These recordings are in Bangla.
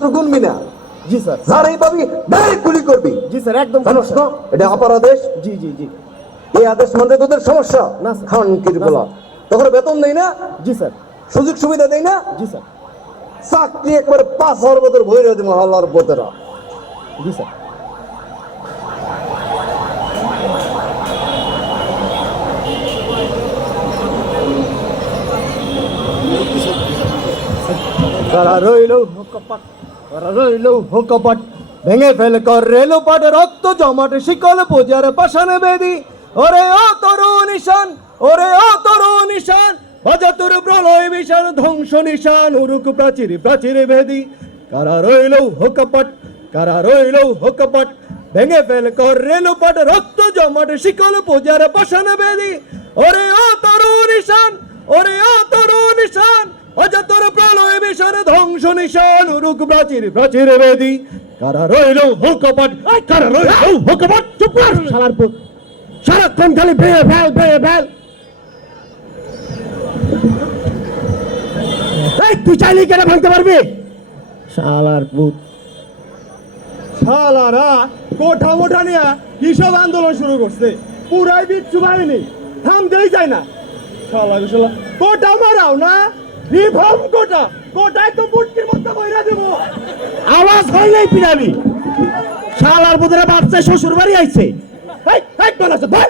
ছাত্র গুনবি না জি স্যার। যারাই পাবি ডাইরেক্ট গুলি করবি। জি স্যার একদম এটা আপার আদেশ জি জি জি। এই আদেশ মানে তোদের সমস্যা? না, খান বলা তখন বেতন দেই না? জি স্যার। সুযোগ সুবিধা দেই না? জি স্যার। চাকরি একবারে পাঁচ হাজার বছর বই রয়েছে মহল্লার বোতেরা। জি স্যার। তারা রইল কপাট তারা রইল কপাট ভেঙে ফেল কর রেল পাট, রক্ত জমাট, শিকল পূজার পাশানে বেদি। ওরে ও তরু নিশান, ওরে ও তরু নিশান অজাতুর প্রলয় বিশান ধ্বংস নিশান, উরুক প্রাচীর প্রাচীর ভেদি কারা রইল হোকপাট কারা রইল হোকপাট ভেঙে ফেল কর রেল পাট, রক্ত জমাট, শিকল পূজার পাশানে বেদি। ওরে ও তরু নিশান, ওরে ও তরু নিশান অজাতর প্রলয় বিশান ধ্বংস নিশান উরুক প্রাচীর প্রাচীর বেদি। কারা রইল হোকপাট কারা রইল হোকপাট চুপ কর। শালার পুত। সারাক্ষণ খালি বেয়ে ফেল বেয়ে ফেল। এই তুই চাইলে কেন ভাঙতে পারবি? শালার পুত। শালারা কোঠা মোঠা নিয়ে কিসব আন্দোলন শুরু করছে? পুরাই বিচ্ছু বাহিনী। থামতেই যায় না। শালা শালা কোটা মারাও না? রিফর্ম কোটা, কোটায় তো মুটকির মধ্যে বইরা দেবো। আওয়াজ হয় নাই পিরামি শালার পুতরা বাচ্চা শ্বশুর বাড়ি আইছে। এই আছে? ভাই ভাই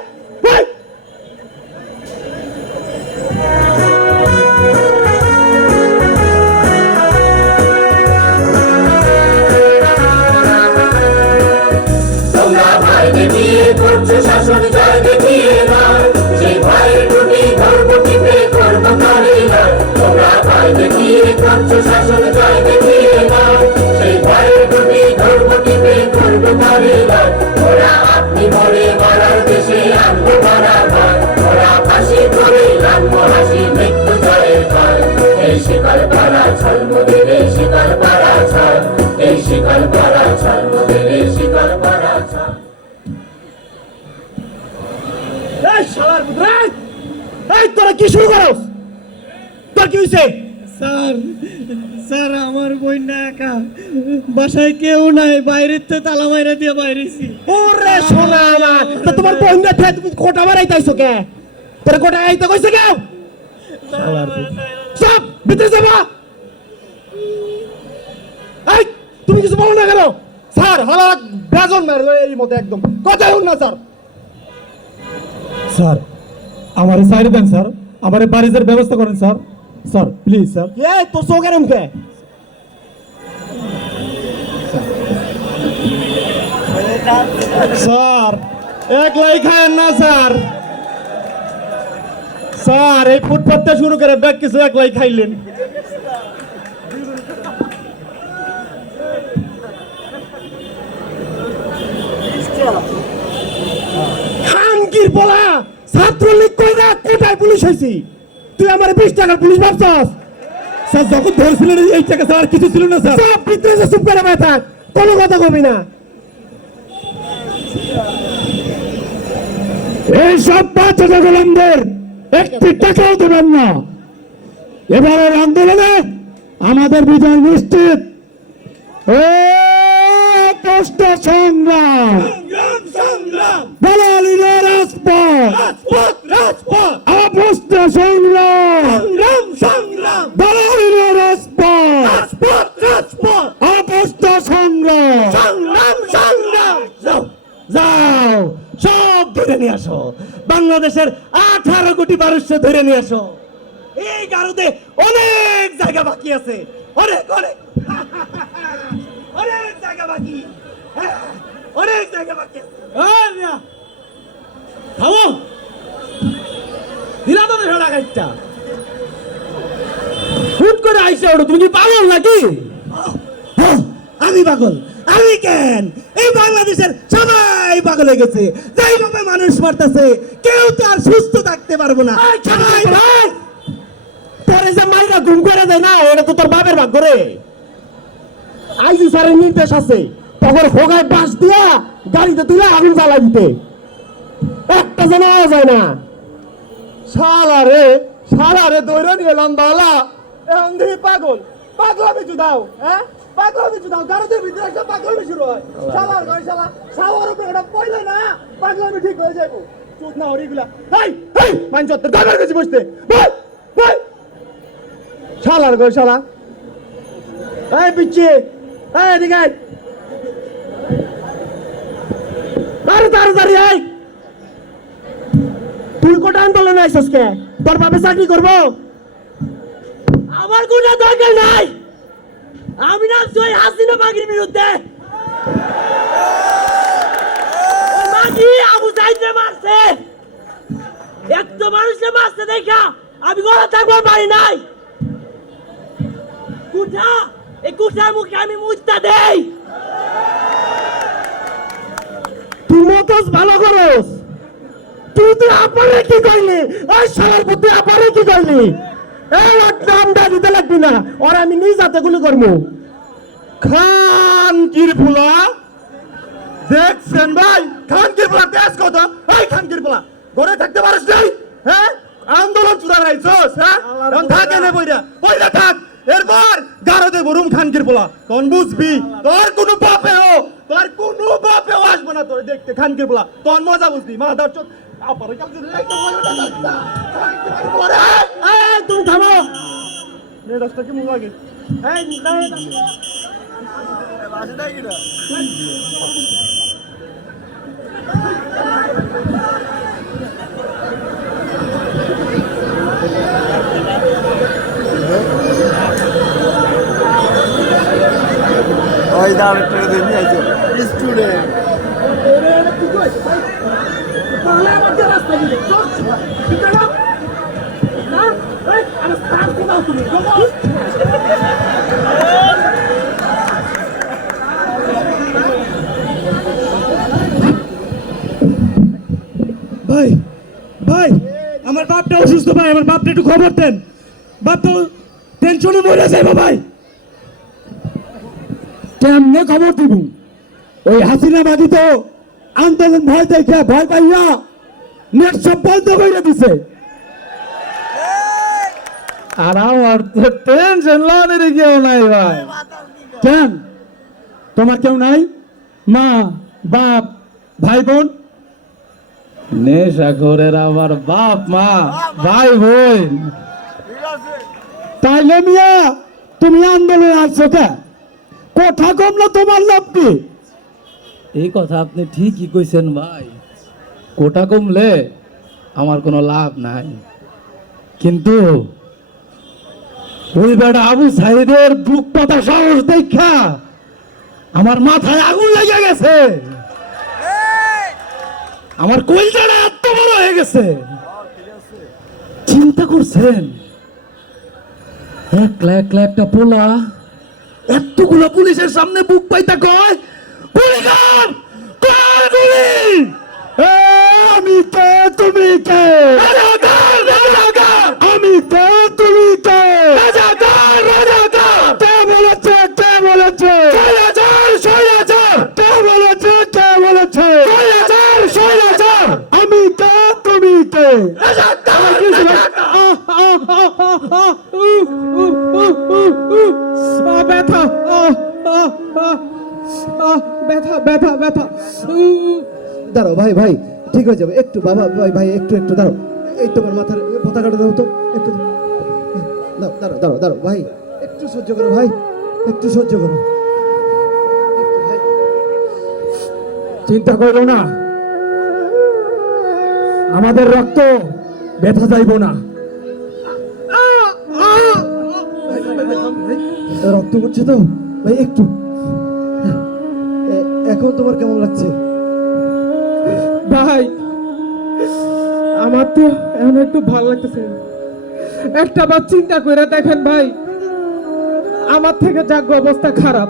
শাসন জয় দেখিয়ে নয় সেই ভয়ের টুটি ধরবো টিপে করব কারে নয় ওরা আপনি মরে মারার দেশে আনব নয় ওরা ফাঁসি করে আনব হাসি, মৃত্যু জয়ের তোরা কি শুরু করস? তোর কি হইছে? স্যার আমার বই না একা। বাসায় কেউ নাই বাইরের তো তালা মাইরা দিয়ে বাইরেছি। ওরে সোনা আমার তো তোমার বন্ধা থেকে তুমি কোটা মারাইতাইছো কে? তোর কোটা আইতে কইছে কেউ সব ভিতরে যাবা। এই তুমি কিছু বলো না কেন? স্যার হালা বেজন মারলো এই মতো একদম। কথা হন না স্যার। স্যার আমার সাইড দেন স্যার। আমারে বাড়ির ব্যবস্থা করেন স্যার। স্যার প্লিজ স্যার এ তোর চোখ এরম কে স্যার একলাই খায়েন না স্যার স্যার এই ফুটপাথটা শুরু করে ব্যাগ কিছু একলাই খাইলেন। খানকির বলা ছাত্রলীগ কই না কোটায় পুলিশ হইছি। তুই আমার বিশ টাকার পুলিশ ভাবছস? স্যার যখন ধরেছিলেন এই টাকা স্যার কিছু ছিল না স্যার। সব চুপ করে থাক। কোনো কথা কবি না। এই সব গোলামদের একটি টাকাও দেবেন না। এবারের আন্দোলনে আমাদের বিজয় নিশ্চিত। ও কষ্ট সংগ্রাম। দালালিরা রাজপথ। অপষ্ট সংগ্রাম দালালিরা রাজপথ অপষ্ট সংগ্রাম যাও সব ধরে নিয়ে আসো বাংলাদেশের আঠারো কোটি মানুষকে ধরে নিয়ে আসো এই গারদে অনেক জায়গা বাকি আছে অনেক অনেক অনেক জায়গা বাকি হ্যাঁ, অনেক জায়গা বাকি আছে থামো দিলা তো ভেড়া গাইটা হুট করে আইসে ওটা তুমি কি পাগল নাকি? আমি পাগল। আমি কেন? এই বাংলাদেশের সবাই পাগল হয়ে গেছে। যেইভাবে মানুষ মারতেছে কেউ তো আর সুস্থ থাকতে পারব না। তোরে যে মাইরা ঘুম করে দেয় না ওটা তো তোর বাপের ভাগ করে আইজি স্যারের নির্দেশ আছে তখন হোগায় বাস দিয়া গাড়িতে তুলে আগুন জ্বালা দিতে। একটা যেন যায় না। শালা রে শালারে দৌড়ে নিয়ে এলাম বালা। এখন দেখি পাগল। পাগলামি চুদাও হ্যাঁ? পাগলামি চুদাও। গারদের ভিতরে একটা পাগলামি শুরু হয়। শালার ঘর শালা সাওয়ার উপরে একটা পয়লে না, পাগলামি ঠিক হয়ে যাব চুদ না হরিগুলা এই এই মান চত্বর দামের কাছে বসতে। বল বল। শালার ঘর শালা। এই পিচ্ছি, এই এদিকে। আরে তাড়াতাড়ি আয়। আন্দোলনে আইসস কে তোর বাপে চাকরি করব? আমার কোনো দরকার নাই। আমি না জয় হাসিনা বাগির বিরুদ্ধে। মাগি আবু সাইদে মারছে? একটা মানুষকে মারছে দেখা। আমি গলা থাকবার পারি নাই। কুঠা, এই কুঠার মুখে আমি মুচটা দেই। তুই মতস ভালো করস। তুই তো আপারে কি করলি? ওই শালার বুদ্ধি আপারে কি করলি? এই নামটা দিতে লাগবি না। ওর আমি নিজ হাতে গুলি করব। খান কিরফুলা। দেখছেন ভাই? খান কিরফুলা দেশ কত? এই খান কিরফুলা ঘরে থাকতে পারিস নাই? হ্যাঁ? আন্দোলন চূড়া রাইছস হ্যাঁ? থাকে না বইরা। বইরা থাক। এরপর গারদে বরুম খান কিরফুলা। তখন বুঝবি তোর কোনো বাপে ও তোর কোনো বাপে ও আসবে না তোর দেখতে খান কিরফুলা। তোর মজা বুঝবি। মা দর চোদ আপারে কাছে তুমি থামো দশটা কি লাগে এই না ওই দাম একটু স্টুডেন্ট ভাই ভাই, আমার বাপটা অসুস্থ, ভাই, আমার বাপটা একটু খবর দেন। বাপটা টেনশনে মরে যাইব, ভাই। কেমনে খবর দিব? ওই হাসিনা বাদি তো আন্দোলন ভয় দেখে ভয় পাইয়া নেট সব বন্ধ করে দিছে। আর আমার তো টেনশন লানের কেউ নাই ভাই। কেন? তোমার কেউ নাই? মা বাপ ভাই বোন নেশা করে আমার বাপ মা ভাই বোন তাইলে মিয়া তুমি আন্দোলনে আসছো কে? কথা কম না তোমার লাভ কি? এই কথা আপনি ঠিকই কইছেন ভাই। কোটা কমলে আমার কোনো লাভ নাই। কিন্তু ওই বেটা আবু সাইদের বুক পাতা সাহস দেখা আমার মাথায় আগুন লেগে গেছে। আমার কলজাটা এত বড় হয়ে গেছে। চিন্তা করছেন? একলা একলা একটা পোলা এতগুলো পুলিশের সামনে বুক পাইতা কয় কর গুলি? আমি কে তুমি রাজাকার আমি কে তুমি কে বলেছে বলেছে কে তুমি কে ব্যথা ব্যথা দাঁড়াও ভাই ভাই ঠিক হয়ে যাবে। একটু বাবা ভাই ভাই একটু একটু দাঁড়াও। এই তোমার মাথার পতাকাটা দাও তো একটু দাও দাঁড়াও দাঁড়াও দাঁড়াও ভাই একটু সহ্য করো ভাই একটু সহ্য করো। চিন্তা করো না। আমাদের রক্ত ব্যথা যাইব না। রক্ত করছে তো? ভাই একটু। এখন তোমার কেমন লাগছে? ভাই, আমার তো এখন একটু ভালো লাগতেছে। একটা বার চিন্তা করে দেখেন ভাই, আমার থেকে যাগ্য অবস্থা খারাপ।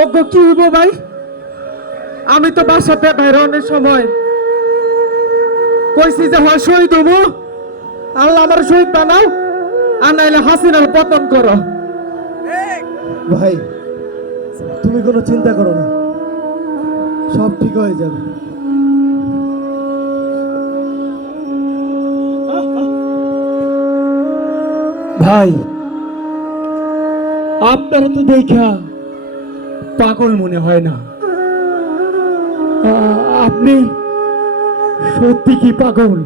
অজ্ঞ কি হইব ভাই? আমি তো বাসাতে বাইরনের সময় কইছি যে হয় শহীদ হব। আল্লাহ আমার শহীদ বানাও, আর নাইলে হাসিনার পতন করো। ভাই, তুমি কোনো চিন্তা করো না। সব ঠিক হয়ে যাবে। ভাই আপনার তো দেখা পাগল মনে হয় না। আপনি সত্যি কি পাগল?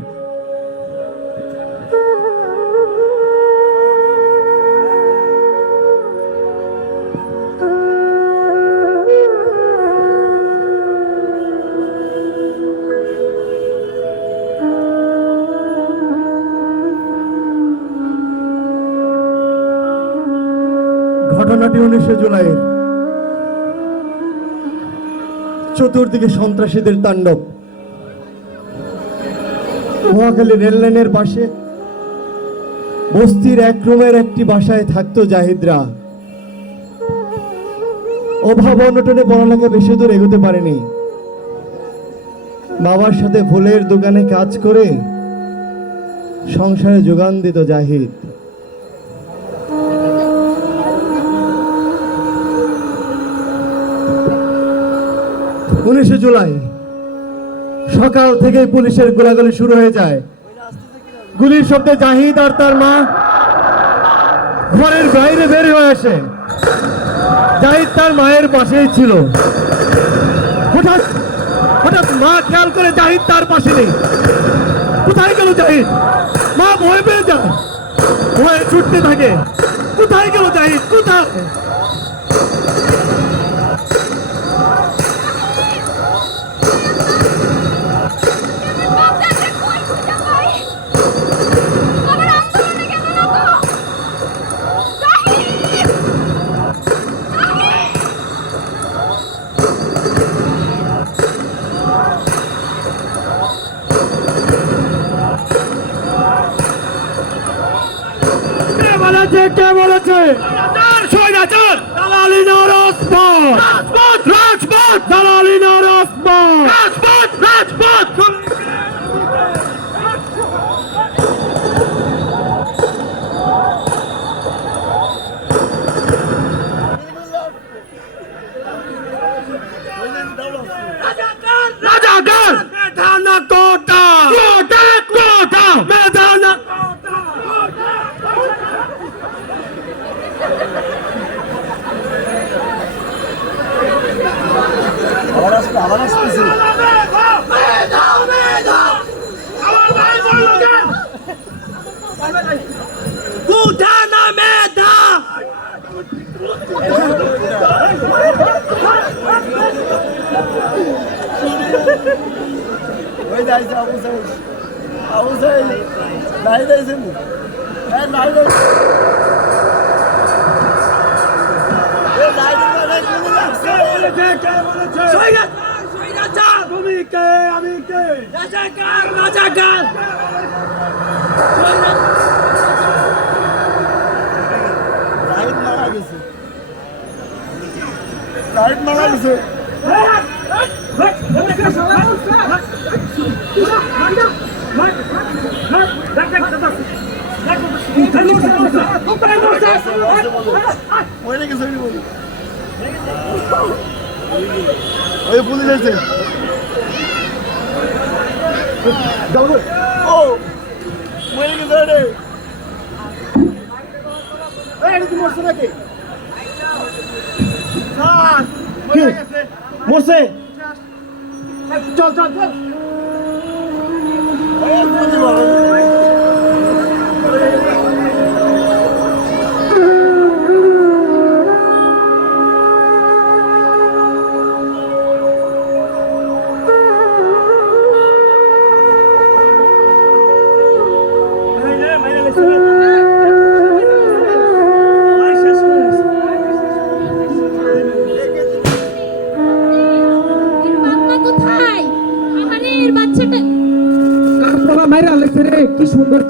ঘটনাটি উনিশে জুলাইয়ের চতুর্দিকে সন্ত্রাসীদের তাণ্ডব। মহাখালী রেললাইনের পাশে বস্তির এক রুমের একটি বাসায় থাকতো জাহিদরা। অভাব অনটনে পড়ালেখা বেশি দূর এগোতে পারেনি। বাবার সাথে ফুলের দোকানে কাজ করে সংসারে যোগান দিত জাহিদ। উনিশে জুলাই। সকাল থেকে পুলিশের গোলাগুলি শুরু হয়ে যায়। গুলির শব্দে জাহিদ আর তার মা ঘরের বাইরে বের হয়ে আসে। জাহিদ তার মায়ের পাশেই ছিল। হঠাৎ হঠাৎ মা খেয়াল করে জাহিদ তার পাশে নেই। কোথায় গেল জাহিদ? মা ভয় পেয়ে যায়। ভয়ে ছুটতে থাকে। কোথায় গেল জাহিদ? কোথায়? বলেছে কে বলেছে? দালালি নরসপদ রাজপথ। রাজপথ দালালি নরসপদ রাজপথ। রাজপথ রাজাকার কোটা মেধা ওই যাইছে আবু সাইদ আবু সাইদ নাই যাইছেন হ্যাঁ নাই যাইছে নাই মানে তুমি কে আমি কে রাজাকার রাজাকার। লাইট মারা গেছে। লাইট মারা গেছে। ওই পুলিশ আছে। ও মরে গেছে। রে মরছে? চল চল চল।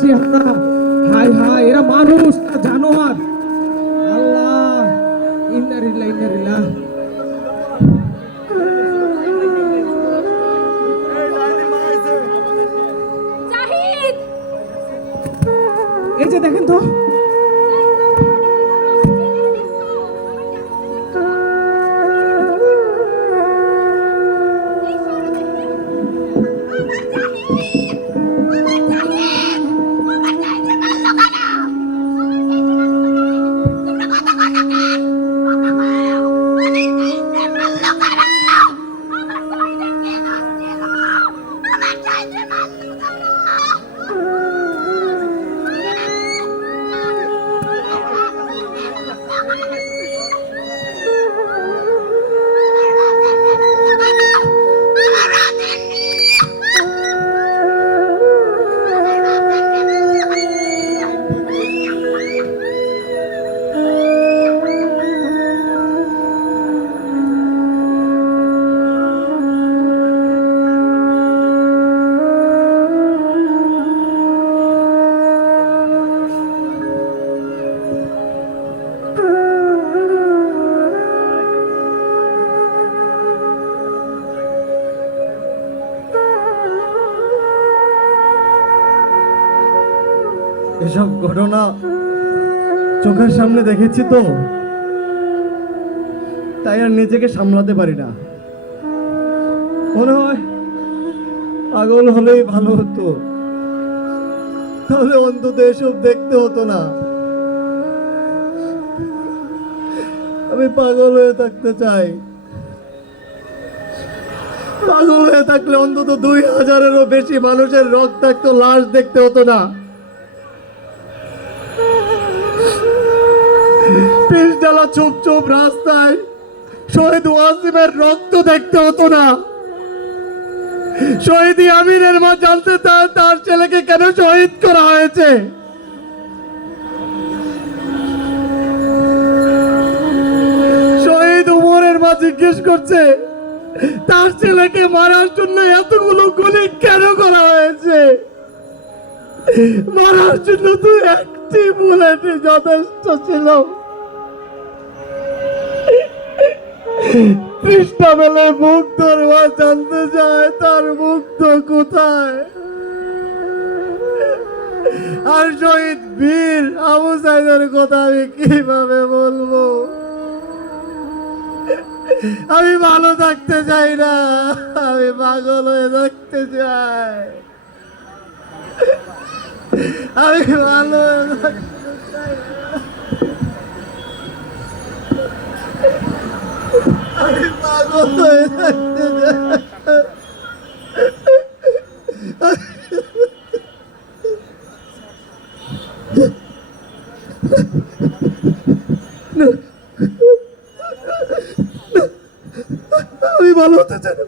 Yeah. এসব ঘটনা চোখের সামনে দেখেছি তো। তাই আর নিজেকে সামলাতে পারি না। মনে হয় পাগল হলেই ভালো হতো। তাহলে অন্তত এসব দেখতে হতো না। আমি পাগল হয়ে থাকতে চাই। পাগল হয়ে থাকলে অন্তত দুই হাজারেরও বেশি মানুষের রক্তাক্ত লাশ দেখতে হতো না। চুপ রাস্তায় শহীদ ওয়াসিমের রক্ত দেখতে হতো না। শহীদ আমিরের মা জানতে তার ছেলেকে কেন শহীদ করা হয়েছে। শহীদ উমরের মা জিজ্ঞেস করছে, তার ছেলেকে মারার জন্য এতগুলো গুলি কেন করা হয়েছে? মারার জন্য তো একটি বুলেটই যথেষ্ট ছিল। কৃষ্ণা বেলে মুগ্ধর মা জানতে চায়, তার মুগ্ধ কোথায়? আর শহীদ বীর আবু সাইদের কথা আমি কীভাবে বলব? আমি ভালো থাকতে চাই না, আমি পাগল হয়ে থাকতে চাই। আমি ভালো হয়ে থাকতে চাই না। আমি পাগল হয়ে থাকতে চাই আমি ভালো হতে চাই না।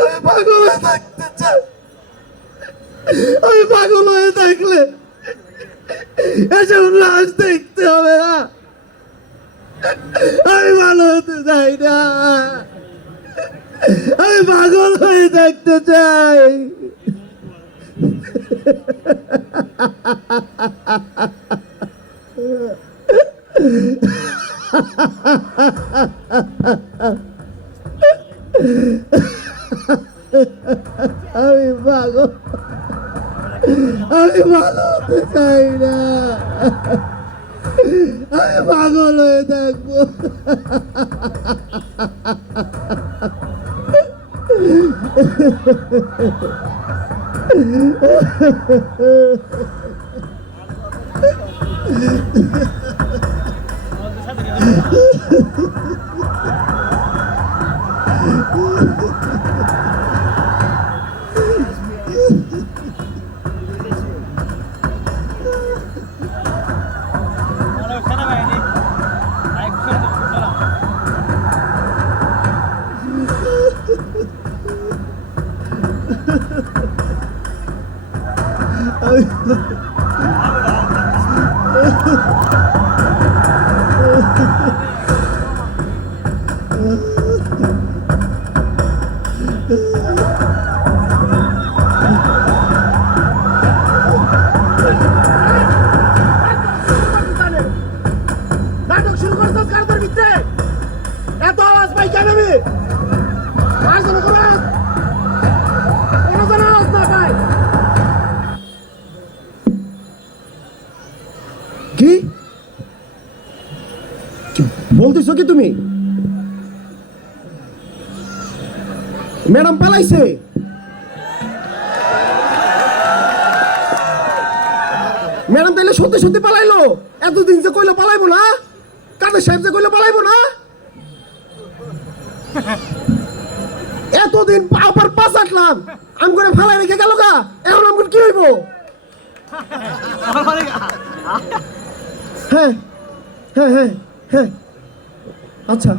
আমি পাগল হয়ে থাকতে চাই আমি পাগল হয়ে থাকলে এসব লাশ দেখতে হবে না আমি ভালো হতে চাই না আমি পাগল হয়ে থাকতে চাই আমি পাগল আমি ভালো হতে চাই না আমি পাগল হয়ে থাকব। Abi পালাইছে ম্যাডাম তাইলে সত্যি সত্যি পালাইলো? এতদিন যে কইলো পালাইবো না কাদের সাহেব যে কইলো পালাইবো না? এতদিন আবার পাঁচ আটলাম আমি করে ফালাই রেখে গেল গা এখন আমার কি হইব? হ্যাঁ হ্যাঁ হ্যাঁ হ্যাঁ। আচ্ছা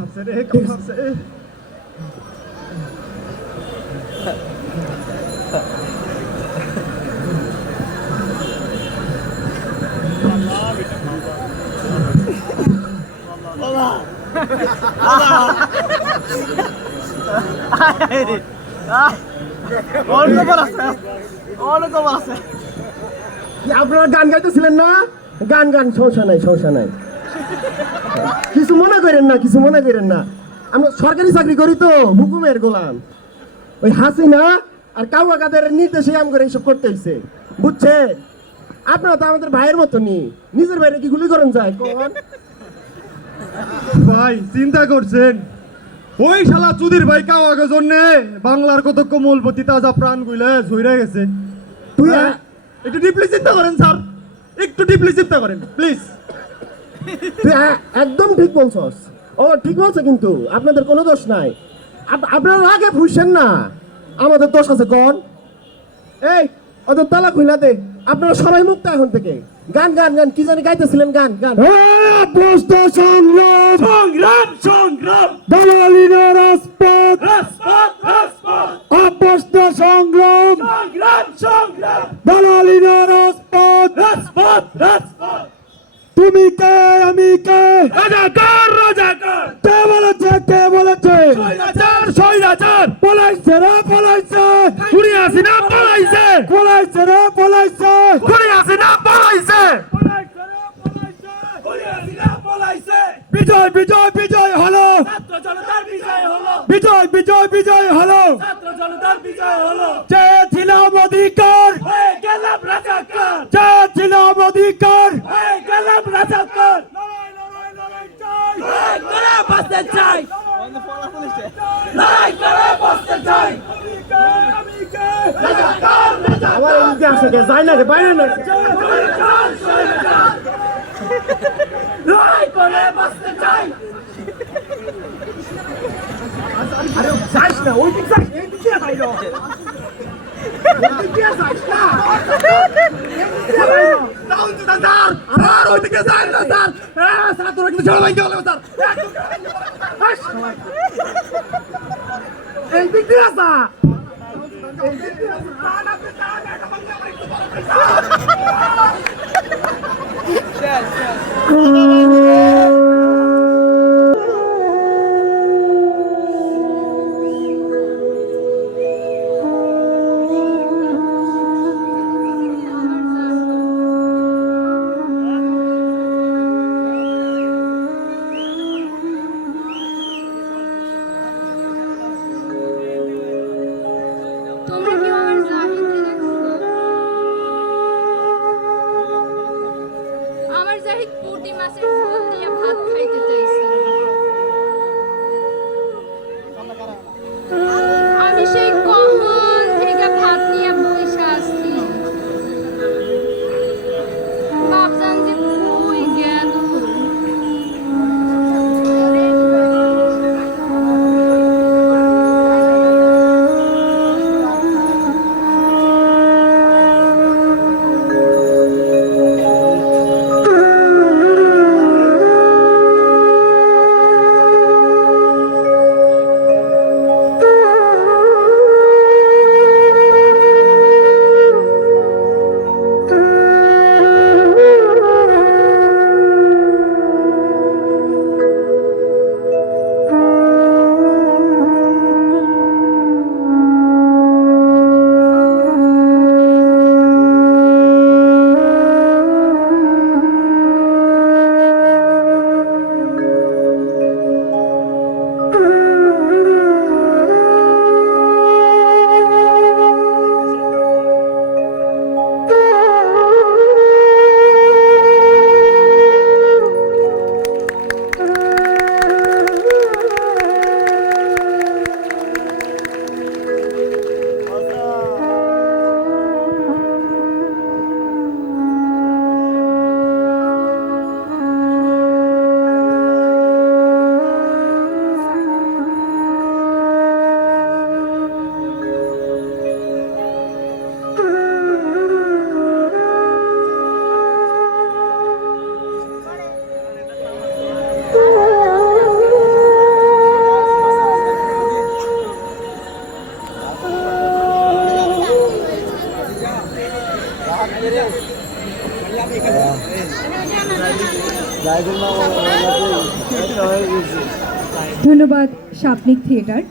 আপনারা গান গাইতেছিলেন না? গান গান, সমস্যা নাই সমস্যা নাই। কিছু মনে করেন না, কিছু মনে করেন না। আমরা সরকারি চাকরি করি তো, হুকুমের গোলাম। ওই হাসিনা আর কাউয়া কাদের নির্দেশে আম করে এইসব করতে হয়েছে বুঝছে আপনারা তো আমাদের ভাইয়ের মতনই নিজের বাইরে কি গুলি করেন যায়? কোন? ভাই চিন্তা করছেন? ওই শালা চুদির ভাই কাওয়াকে জন্যে বাংলার কত কোমলপতি তাজা প্রাণ গুলে ঝইরা গেছে। তুই হ্যাঁ? একটু ডিপলি চিন্তা করেন স্যার। একটু ডিপলি চিন্তা করেন প্লিজ তুই একদম ঠিক বলছস। ও ঠিক বলছে কিন্তু। আপনাদের কোনো দোষ নাই। আপনারা আগে ফুসেন না। আমাদের দোষ আছে কোন এই অত তালা খুইলা দে। আপনারা সবাই মুক্ত এখন থেকে। গান গান গান কি জানি গাইতেছিলেন? গান গান। অবস্থ সংগ্রাম। সংগ্রাম সংগ্রাম। দালালিনা রাজপথ রাজপথ রাজপথ অবস্থ সংগ্রাম সংগ্রাম সংগ্রাম দালালিনা রাজপথ রাজপথ রাজপথ তুমি কে আমি কে রাজাকার রাজাকার কে বলেছে কে বলেছে স্বৈরাচার স্বৈরাচার পলাইছে রে পলাইছে ঘুরে আসি না পলাইছে পলাইছে রে পলাইছে ঘুরে আসি না পলাইছে বিজয় বিজয় বিজয় হলো বিজয় বিজয় বিজয় হলো চেয়েছিলাম অধিকার চেয়েছিলাম অধিকার এদিকে আসে কে যায় না রে বাইরে না। বাইরে দিক দিয়ে আসা। তোমরা ধন্যবাদ থিয়েটার